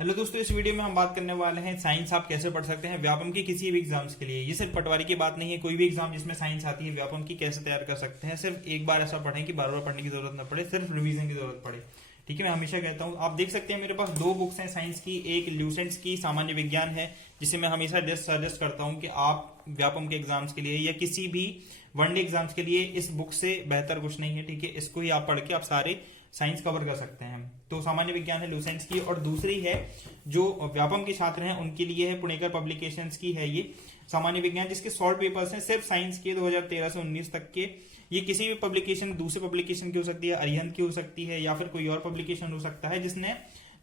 Hello दोस्तों, इस video में हम बात करने वाले हैं साइंस आप कैसे पढ़ सकते हैं व्यापम के किसी भी एग्जाम्स के लिए। ये सिर्फ पटवारी की बात नहीं है, कोई भी एग्जाम जिसमें साइंस आती है व्यापम की कैसे तैयार कर सकते हैं। सिर्फ एक बार ऐसा पढ़ें कि बार बार पढ़ने की जरूरत न पड़े, सिर्फ रिवीजन की जरूरत पड़े। ठीक है, मैं हमेशा कहता हूँ, आप देख सकते हैं मेरे पास दो बुक्स हैं साइंस की। एक ल्यूसेंट्स की सामान्य विज्ञान है, जिसे मैं हमेशा सजेस्ट करता हूँ कि आप व्यापम के एग्जाम्स के लिए या किसी भी वनडे एग्जाम्स के लिए इस बुक से बेहतर कुछ नहीं है। ठीक है, इसको ही आप पढ़ के आप सारे साइंस कवर कर सकते हैं। तो सामान्य विज्ञान है लूसेंट्स की, और दूसरी है जो व्यापम के छात्र हैं उनके लिए है, पुणेकर पब्लिकेशंस की है ये सामान्य विज्ञान, जिसके सॉल्व पेपर्स हैं सिर्फ साइंस के 2013 से 19 तक के। ये किसी भी पब्लिकेशन, दूसरे पब्लिकेशन की हो सकती है, अरिहंत की हो सकती है, या फिर कोई और पब्लिकेशन हो सकता है जिसने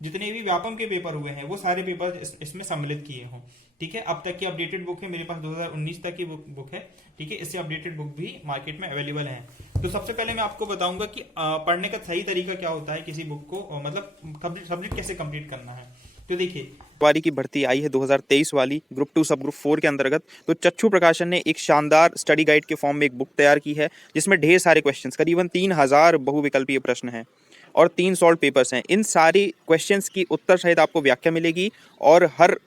जितने भी व्यापम के पेपर हुए हैं वो सारे पेपर इसमें सम्मिलित किए हों। ठीक है, अब तक की अपडेटेड बुक है मेरे पास, 2019 तक की बुक है। ठीक है, इससे अपडेटेड बुक भी मार्केट में अवेलेबल है। तो सबसे पहले मैं आपको बताऊंगा कि पढ़ने का सही तरीका क्या होता है किसी बुक को, मतलब सब्जेक्ट कैसे कंप्लीट करना है। तो देखिए, पटवारी की भर्ती आई है 2023 वाली ग्रुप 2 सब ग्रुप 4 के अंतर्गत। तो चक्षु प्रकाशन ने एक शानदार स्टडी गाइड के फॉर्म में एक बुक तैयार की है, जिसमें ढेर सारे क्वेश्चंस, करीबन 3000 बहुविकल्पीय प्रश्न हैं और 3 सॉल्व पेपर्स हैं। इन सारी क्वेश्चंस की उत्तर सहित आपको व्याख्या मिलेगी और हर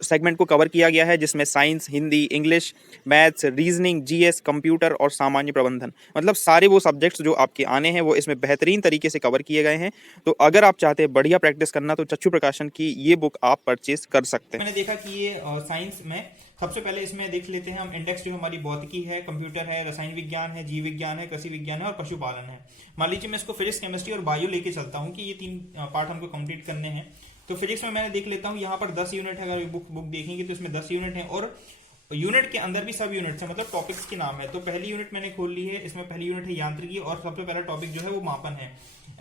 सेगमेंट को कवर किया गया है, जिसमें science, Hindi, English, maths, reasoning, GS, computer और सामान्य प्रबंधन, मतलब सारे वो सब्जेक्ट्स जो आपके आने हैं वो इसमें बेहतरीन तरीके से कवर किए गए हैं। तो अगर आप चाहते हैं बढ़िया प्रैक्टिस करना तो चक्षु प्रकाशन की ये बुक आप परचेज कर सकते हैं। मैंने देखा कि ये साइंस में सबसे पहले इसमें देख लेते हैं हम इंडेक्स, जो हमारी भौतिकी है, कंप्यूटर है, रसायन विज्ञान है, जीव विज्ञान है, कृषि विज्ञान है और पशुपालन है। मान लीजिए मैं इसको फिजिक्स, केमिस्ट्री और बायो लेके चलता हूँ कि ये 3 पार्ट हमको कंप्लीट करने हैं। तो फिजिक्स में मैंने देख लेता हूँ, यहाँ पर 10 यूनिट है। अगर बुक देखेंगे तो इसमें 10 यूनिट है, और यूनिट के अंदर भी सब यूनिट्स है, मतलब टॉपिक्स के नाम है। तो पहली यूनिट मैंने खोल ली है, इसमें पहली यूनिट है यांत्रिकी, और सबसे पहला टॉपिक जो है वो मापन है।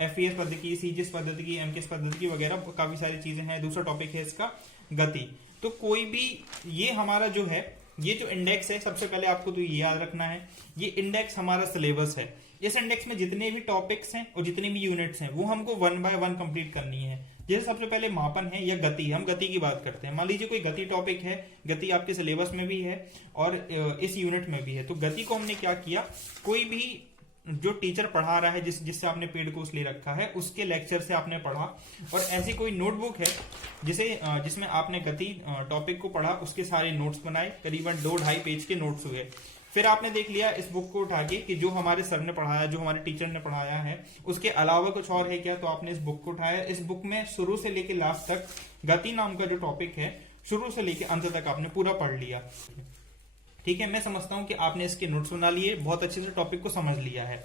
एफईएस पद्धति, सीजीएस पद्धति, एमकेएस पद्धति वगैरह काफी सारी चीजें हैं। दूसरा टॉपिक है इसका गति। तो कोई भी, ये हमारा जो है, ये जो इंडेक्स है, सबसे पहले आपको तो ये याद रखना है, ये इंडेक्स हमारा सिलेबस है। इस इंडेक्स में जितने भी टॉपिक्स हैं और जितने भी यूनिट्स हैं वो हमको 1 बाय 1 कंप्लीट करनी है। जैसे सबसे पहले मापन है या गति, हम गति की बात करते हैं। मान लीजिए कोई गति टॉपिक है, गति आपके सिलेबस में भी है और इस यूनिट में भी है। तो गति को हमने क्या किया, कोई भी जो टीचर पढ़ा रहा है, जिससे आपने पेड कोर्स ले रखा है, उसके लेक्चर से आपने पढ़ा, और ऐसी कोई नोटबुक है जिसमें आपने गति टॉपिक को पढ़ा, उसके सारे नोट्स बनाए, करीबन 2-2.5 पेज के नोट्स हुए। फिर आपने देख लिया इस बुक को उठा के कि जो हमारे सर ने पढ़ाया, जो हमारे टीचर ने पढ़ाया है, उसके अलावा कुछ और है क्या। तो आपने इस बुक को उठाया, इस बुक में शुरू से लेके लास्ट तक गति नाम का जो टॉपिक है, शुरू से लेके अंत तक आपने पूरा पढ़ लिया। ठीक है, मैं समझता हूं कि आपने इसके नोट्स बना लिए, बहुत अच्छे से टॉपिक को समझ लिया है।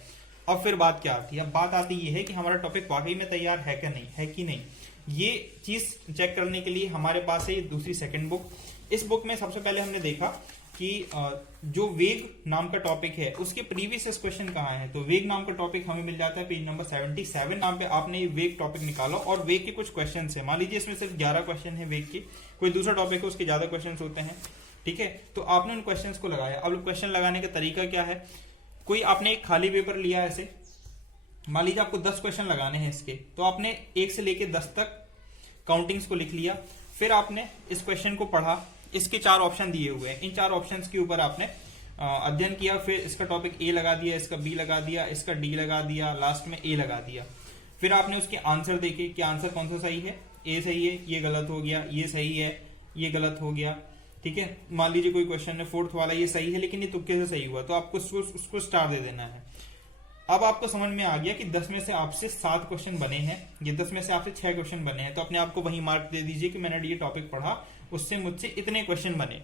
अब फिर बात क्या आती है, अब बात आती है कि हमारा टॉपिक वाकई में तैयार है क्या नहीं है कि नहीं। ये चीज चेक करने के लिए हमारे पास है दूसरी सेकंड बुक। इस बुक में सबसे पहले हमने देखा कि जो वेग नाम का टॉपिक है उसके प्रीवियस क्वेश्चन कहाँ है। तो वेग नाम का टॉपिक हमें मिल जाता है पेज नंबर 77। नाम पे आपने वेग टॉपिक निकालो और वेग के कुछ क्वेश्चन है। मान लीजिए इसमें सिर्फ 11 क्वेश्चन है वेग के, कोई दूसरा टॉपिक है उसके ज्यादा क्वेश्चन होते हैं। ठीक है, तो आपने उन क्वेश्चंस को लगाया। अब क्वेश्चन लगाने का तरीका क्या है, कोई आपने एक खाली पेपर लिया ऐसे, मान लीजिए आपको 10 क्वेश्चन लगाने हैं इसके, तो आपने 1 से लेके 10 तक काउंटिंग्स को लिख लिया। फिर आपने इस क्वेश्चन को पढ़ा, इसके 4 ऑप्शन दिए हुए हैं, इन 4 ऑप्शंस के ऊपर आपने अध्ययन किया। फिर इसका टॉपिक ए लगा दिया, इसका बी लगा दिया, इसका डी लगा दिया, लास्ट में ए लगा दिया। फिर आपने उसके आंसर देखे कि आंसर कौन सा सही है, ए सही है, ये गलत हो गया, ये सही है, ये गलत हो गया। ठीक है, मान लीजिए कोई क्वेश्चन है 4th वाला, ये सही है लेकिन ये तुक्के से सही हुआ, तो आपको उसको स्टार दे देना है। अब आपको समझ में आ गया कि 10 में से आपसे 7 क्वेश्चन बने हैं, ये 10 में से आपसे 6 क्वेश्चन बने हैं, तो अपने आप को वही मार्क दे दीजिए कि मैंने ये टॉपिक पढ़ा, उससे मुझसे इतने क्वेश्चन बने।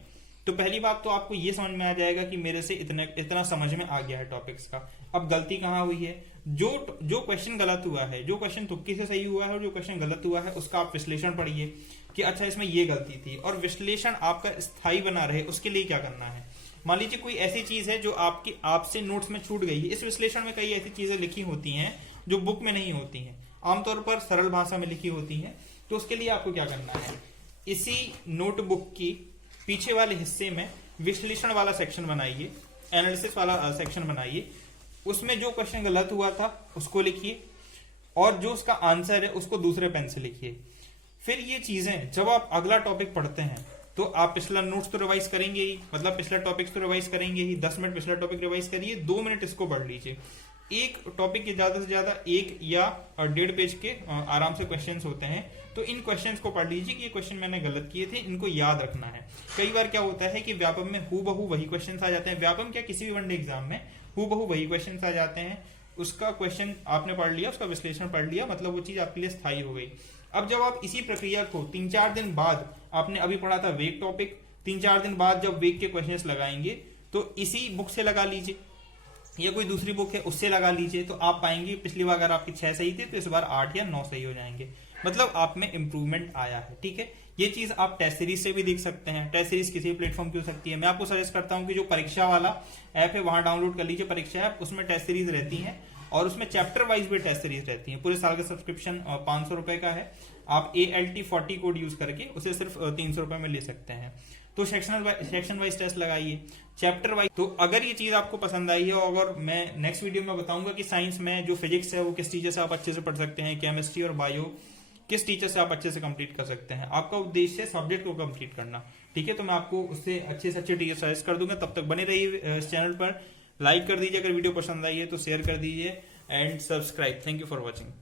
तो पहली बात तो आपको ये समझ में आ जाएगा कि मेरे से इतना समझ में आ गया है टॉपिक्स का। अब गलती कहाँ हुई है, जो क्वेश्चन गलत हुआ है, जो क्वेश्चन तुक्के से सही हुआ है और जो क्वेश्चन गलत हुआ है, उसका आप विश्लेषण पढ़िए कि अच्छा इसमें ये गलती थी। और विश्लेषण आपका स्थायी बना रहे उसके लिए क्या करना है, मान लीजिए कोई ऐसी चीज है जो आपसे नोट्स में छूट गई है। इस विश्लेषण में कई ऐसी चीजें लिखी होती हैं जो बुक में नहीं होती हैं, आमतौर पर सरल भाषा में लिखी होती हैं। तो उसके लिए आपको क्या करना है, इसी नोटबुक की पीछे वाले हिस्से में विश्लेषण वाला सेक्शन बनाइए, एनालिसिस वाला सेक्शन बनाइए। उसमें जो क्वेश्चन गलत हुआ था उसको लिखिए, और जो उसका आंसर है उसको दूसरे पेन से लिखिए। फिर ये चीजें जब आप अगला टॉपिक पढ़ते हैं तो आप पिछला नोट्स तो रिवाइज करेंगे ही, मतलब पिछला टॉपिक तो रिवाइज करेंगे ही। 10 मिनट पिछला टॉपिक रिवाइज करिए, 2 मिनट इसको पढ़ लीजिए। एक टॉपिक के ज्यादा से ज्यादा 1 या 1.5 पेज के आराम से क्वेश्चंस होते हैं। तो इन क्वेश्चंस को पढ़ लीजिए कि ये क्वेश्चन मैंने गलत किए थे, इनको याद रखना है। कई बार क्या होता है कि व्यापम में हूबहू वही क्वेश्चंस आ जाते हैं, व्यापम क्या किसी भी वनडे एग्जाम में हूबहू वही क्वेश्चंस आ जाते हैं। उसका क्वेश्चन आपने पढ़ लिया, उसका विश्लेषण पढ़ लिया, मतलब वो चीज आपके लिए स्थायी हो गई। अब जब आप इसी प्रक्रिया को 3-4 दिन बाद, आपने अभी पढ़ा था वेग टॉपिक, 3-4 दिन बाद जब वेग के क्वेश्चंस लगाएंगे तो इसी बुक से लगा लीजिए या कोई दूसरी बुक है उससे लगा लीजिए, तो आप पाएंगे पिछली बार अगर आपके 6 सही थे तो इस बार 8 या 9 सही हो जाएंगे, मतलब आप में इंप्रूवमेंट आया है। ठीक है, ये चीज आप टेस्ट सीरीज से भी देख सकते हैं। टेस्ट सीरीज किसी भी प्लेटफॉर्म की हो सकती है। मैं आपको सजेस्ट करता हूं कि जो परीक्षा वाला ऐप है वहां डाउनलोड कर लीजिए, परीक्षा ऐप, उसमें टेस्ट सीरीज रहती है और उसमें चैप्टर वाइज भी टेस्ट सीरीज रहती है। पूरे साल का सब्सक्रिप्शन 500 रुपए का है, आप ALT40 कोड यूज करके उसे सिर्फ 300 रुपए में ले सकते हैं। तो सेक्शन वाइज टेस्ट लगाइए, चैप्टर वाइज। तो अगर ये चीज आपको पसंद आई है, और मैं नेक्स्ट वीडियो में बताऊंगा कि साइंस में जो फिजिक्स है वो किस टीचर से आप अच्छे से पढ़ सकते हैं, केमिस्ट्री और बायो किस टीचर से आप अच्छे से कंप्लीट कर सकते हैं। आपका उद्देश्य है सब्जेक्ट को कंप्लीट करना। ठीक है, तो मैं आपको उससे अच्छे से अच्छे टीचर सजेस्ट कर दूंगा। तब तक बने रहिए इस चैनल पर, लाइक कर दीजिए, अगर वीडियो पसंद आई है तो शेयर कर दीजिए and subscribe. Thank you for watching.